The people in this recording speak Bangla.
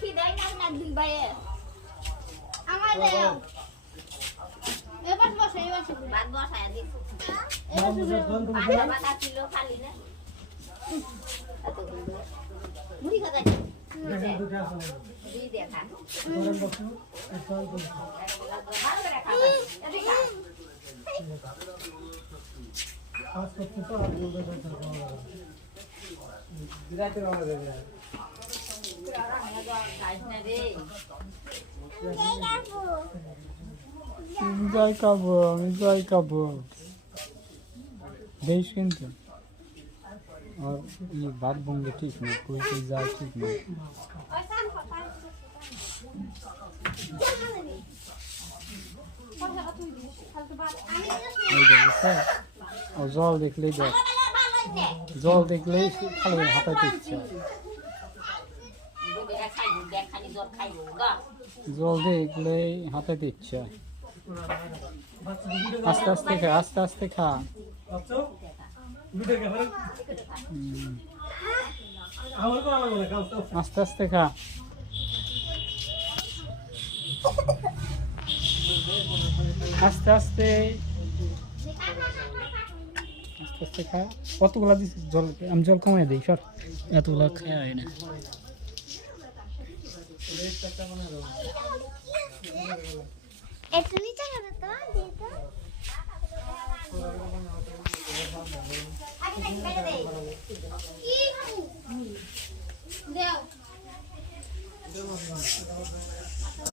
খিদাই না দুই ভাইয়ে আমার দেও এবার বসে ভাত বসায় দিই এবার বাটা ছিল খালি না মুড়ি খাতা দুই দেখা ভালো করে খাবা এদিকে কাজ করতে তো আর বলতে বিরাট ভালো লাগে যাই খাবো আমি যাই খাবো বেশ কিন্তু আর ভাত ভঙ্গে ঠিক না কই কই যায় ঠিক না ও জল দেখলেই দেখ জল দেখলেই খালি হাঁপাইতে ইচ্ছা জল দেখলেই হাঁপাইতে ইচ্ছা আস্তে আস্তে খা আস্তে আস্তে খা আস্তে আস্তে খা আস্তে আস্তে আস্তে আস্তে খা কতগুলা দিস জল আমি জল কমাই দিই সর এতগুলা খাওয়া হয় না একটু নিচে করে তো দিতো আগে নাকি বেড়ে দেই কি দেও